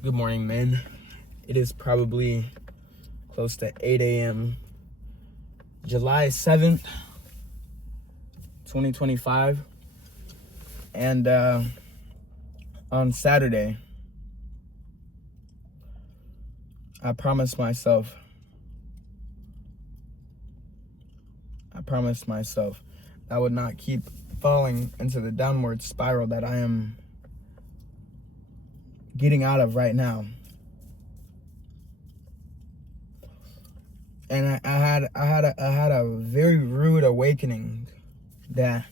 Good morning, men. It is probably close to 8 a.m. July 7th, 2025. And on Saturday, I promised myself I would not keep falling into the downward spiral that I am getting out of right now. And I had a very rude awakening that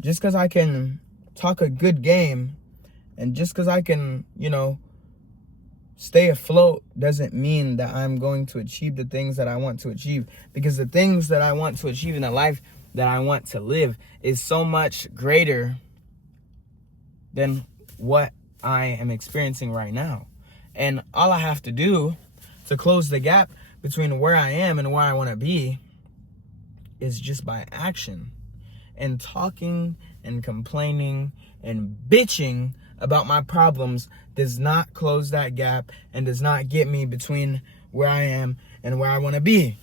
just because I can talk a good game and just because I can, stay afloat doesn't mean that I'm going to achieve the things that I want to achieve. Because the things that I want to achieve in the life that I want to live is so much greater than what I am experiencing right now. And all I have to do to close the gap between where I am and where I want to be is just by action. And talking and complaining and bitching about my problems does not close that gap and does not get me between where I am and where I want to be.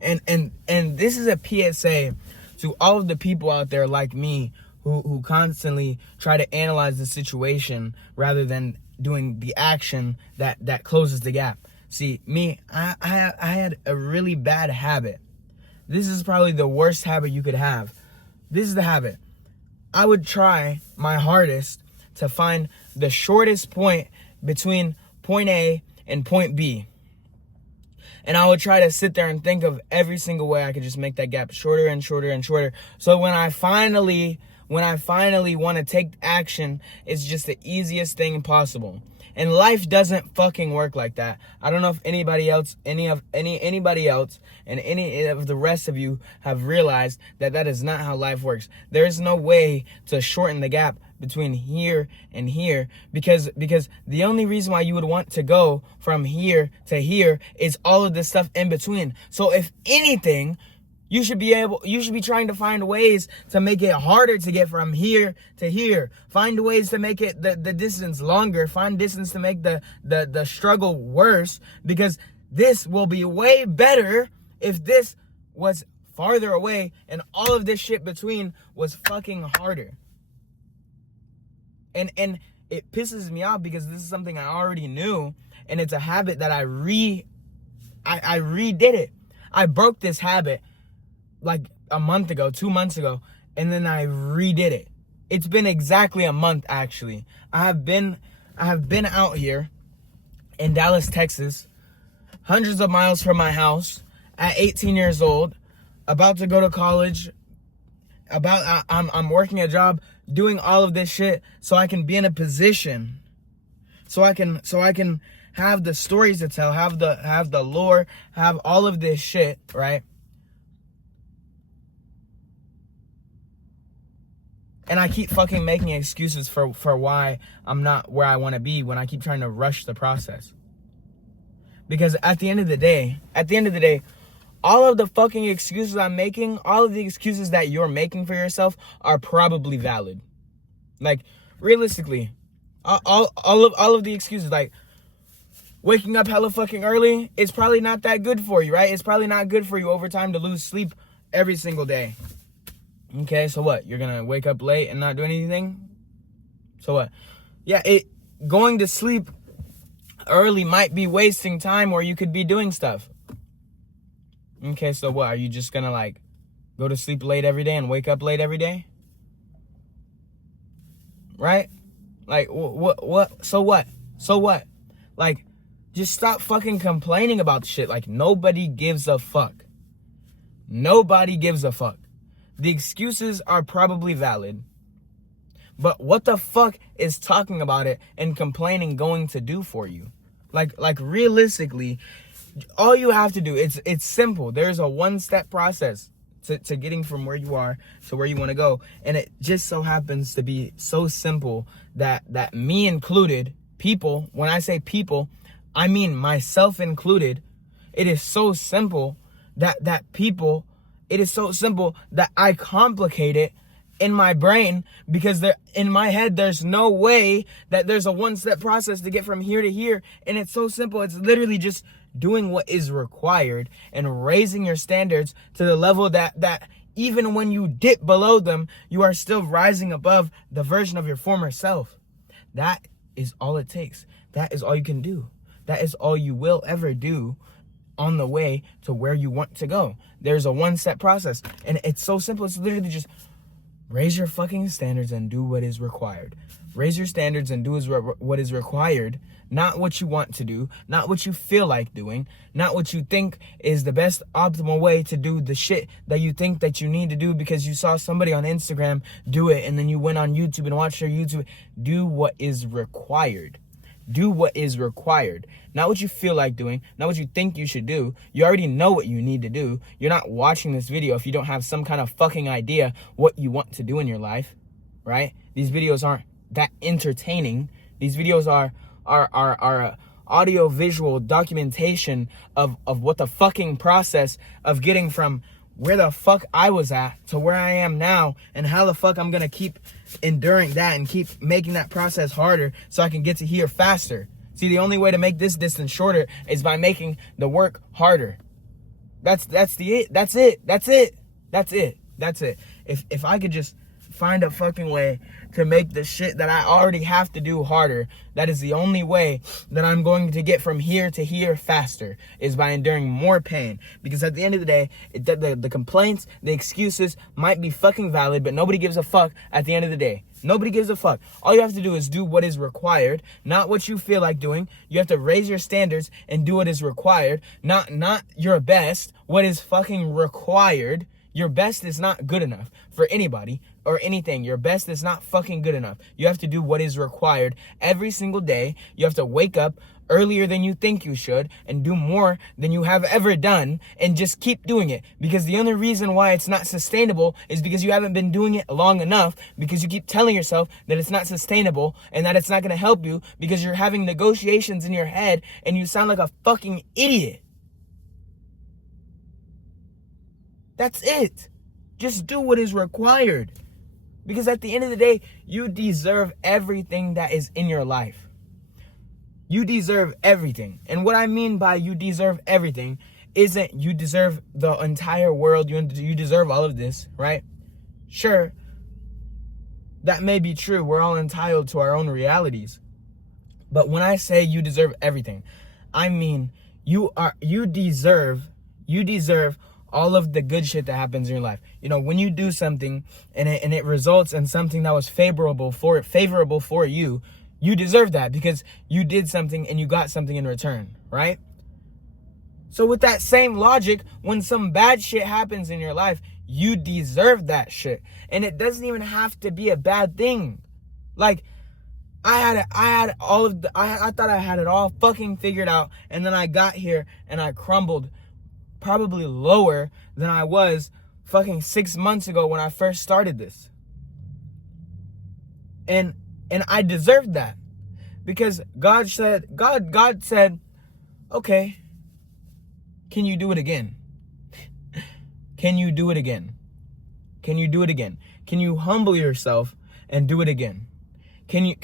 And this is a PSA to all of the people out there like me who constantly try to analyze the situation rather than doing the action that closes the gap. See, me, I had a really bad habit. This is probably the worst habit you could have. This is the habit. I would try my hardest to find the shortest point between point A and point B. And I would try to sit there and think of every single way I could just make that gap shorter and shorter and shorter. So when I finally want to take action, it's just the easiest thing possible. And life doesn't fucking work like that. I don't know if anybody else and any of the rest of you have realized that is not how life works. There is no way to shorten the gap between here and here because the only reason why you would want to go from here to here is all of this stuff in between. So if anything, you should be trying to find ways to make it harder to get from here to here. Find ways to make it the distance longer. Find distance to make the struggle worse, because this will be way better if this was farther away and all of this shit between was fucking harder. And it pisses me off because this is something I already knew, and it's a habit that I redid it. I broke this habit like a month ago, 2 months ago, and then I redid it. It's been exactly a month, actually. I have been out here in Dallas, Texas, hundreds of miles from my house, at 18 years old, about to go to college, I'm working a job, doing all of this shit so I can be in a position, so I can have the stories to tell, have the lore, have all of this shit, right? And I keep fucking making excuses for why I'm not where I want to be when I keep trying to rush the process. Because at the end of the day, all of the fucking excuses I'm making, all of the excuses that you're making for yourself are probably valid. Like, realistically, all of the excuses, like waking up hella fucking early, it's probably not that good for you, right? It's probably not good for you over time to lose sleep every single day. Okay, so what? You're gonna wake up late and not do anything? So what? Yeah, going to sleep early might be wasting time where you could be doing stuff. Okay, so what? Are you just gonna go to sleep late every day and wake up late every day? Right? Like, what? So what? Like, just stop fucking complaining about shit. Like, nobody gives a fuck. Nobody gives a fuck. The excuses are probably valid. But what the fuck is talking about it and complaining going to do for you? Like realistically, all you have to do, it's simple. There's a one-step process to getting from where you are to where you want to go. And it just so happens to be so simple that me included, people, when I say people, I mean myself included, it is so simple that I complicate it in my brain, because in my head there's no way that there's a one-step process to get from here to here. And it's so simple. It's literally just doing what is required and raising your standards to the level that even when you dip below them, you are still rising above the version of your former self. That is all it takes. That is all you can do. That is all you will ever do on the way to where you want to go. There's a one-step process, and it's so simple. It's literally just raise your fucking standards and do what is required. Raise your standards and do what is required, not what you want to do, not what you feel like doing, not what you think is the best optimal way to do the shit that you think that you need to do because you saw somebody on Instagram do it and then you went on YouTube and watched their YouTube. Do what is required. Do what is required. Not what you feel like doing, not what you think you should do. You already know what you need to do. You're not watching this video if you don't have some kind of fucking idea what you want to do in your life, right? These videos aren't that entertaining. These videos are audio visual documentation of what the fucking process of getting from where the fuck I was at to where I am now, and how the fuck I'm gonna keep enduring that and keep making that process harder so I can get to here faster. See, the only way to make this distance shorter is by making the work harder. That's it. If I could just find a fucking way to make the shit that I already have to do harder, that is the only way that I'm going to get from here to here faster, is by enduring more pain. Because at the end of the day, the complaints, the excuses might be fucking valid, but nobody gives a fuck at the end of the day. Nobody gives a fuck. All you have to do is do what is required, not what you feel like doing. You have to raise your standards and do what is required, not your best, what is fucking required. Your best is not good enough for anybody or anything. Your best is not fucking good enough. You have to do what is required every single day. You have to wake up earlier than you think you should and do more than you have ever done, and just keep doing it. Because the only reason why it's not sustainable is because you haven't been doing it long enough, because you keep telling yourself that it's not sustainable and that it's not going to help you, because you're having negotiations in your head and you sound like a fucking idiot. That's it. Just do what is required. Because at the end of the day, you deserve everything that is in your life. You deserve everything. And what I mean by you deserve everything isn't you deserve the entire world. You deserve all of this, right? Sure, that may be true. We're all entitled to our own realities. But when I say you deserve everything, I mean you deserve all of the good shit that happens in your life. You know, when you do something and it results in something that was favorable for you, you deserve that because you did something and you got something in return, right? So with that same logic, when some bad shit happens in your life, you deserve that shit. And it doesn't even have to be a bad thing. Like, I thought I had it all fucking figured out, and then I got here and I crumbled probably lower than I was fucking 6 months ago when I first started this. And I deserved that. Because God said, okay, can you do it again? Can you do it again? Can you do it again? Can you humble yourself and do it again? Can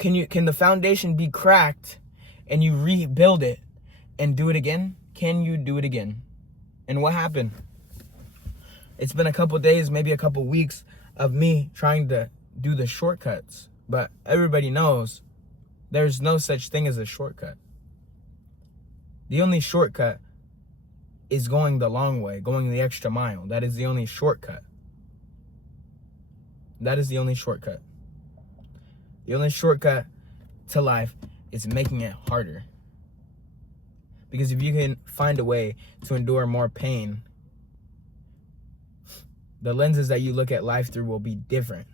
the foundation be cracked and you rebuild it and do it again? Can you do it again? And what happened? It's been a couple days, maybe a couple weeks of me trying to do the shortcuts. But everybody knows there's no such thing as a shortcut. The only shortcut is going the long way, going the extra mile. That is the only shortcut. That is the only shortcut. The only shortcut to life is making it harder. Because if you can find a way to endure more pain, the lenses that you look at life through will be different.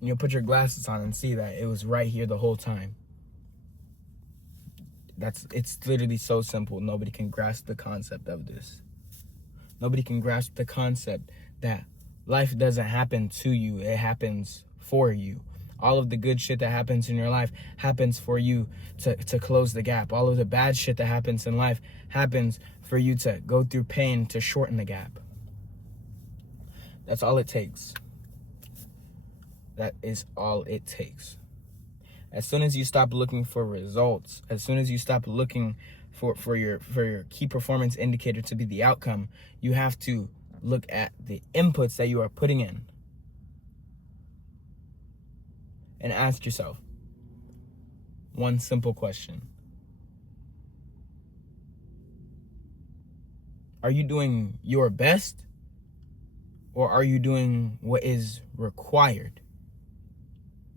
And you'll put your glasses on and see that it was right here the whole time. It's literally so simple. Nobody can grasp the concept of this. Nobody can grasp the concept that life doesn't happen to you. It happens for you. All of the good shit that happens in your life happens for you to close the gap. All of the bad shit that happens in life happens for you to go through pain to shorten the gap. That's all it takes. That is all it takes. As soon as you stop looking for results, as soon as you stop looking for your key performance indicator to be the outcome, you have to look at the inputs that you are putting in. And ask yourself one simple question. Are you doing your best, or are you doing what is required?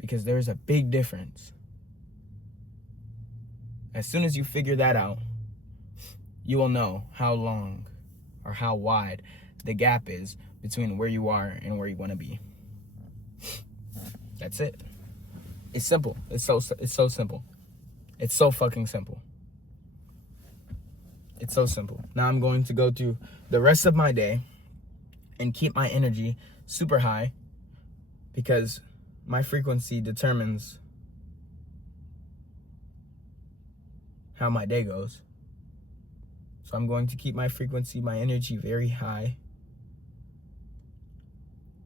Because there's a big difference. As soon as you figure that out, you will know how long or how wide the gap is between where you are and where you want to be. That's it. It's simple. It's so simple. It's so fucking simple. It's so simple. Now I'm going to go through the rest of my day and keep my energy super high, because my frequency determines how my day goes. So I'm going to keep my frequency, my energy very high.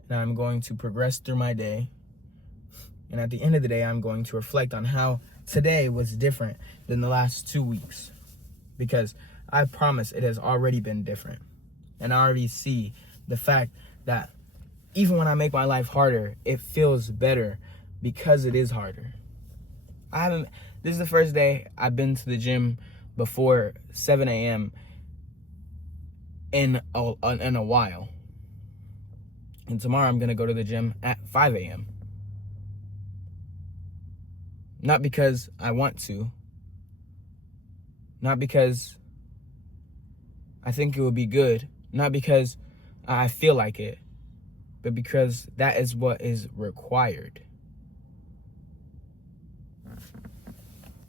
And I'm going to progress through my day. And at the end of the day, I'm going to reflect on how today was different than the last 2 weeks. Because I promise it has already been different. And I already see the fact that even when I make my life harder, it feels better because it is harder. This is the first day I've been to the gym before 7 a.m. in a while. And tomorrow I'm going to go to the gym at 5 a.m. Not because I want to. Not because I think it would be good. Not because I feel like it. But because that is what is required.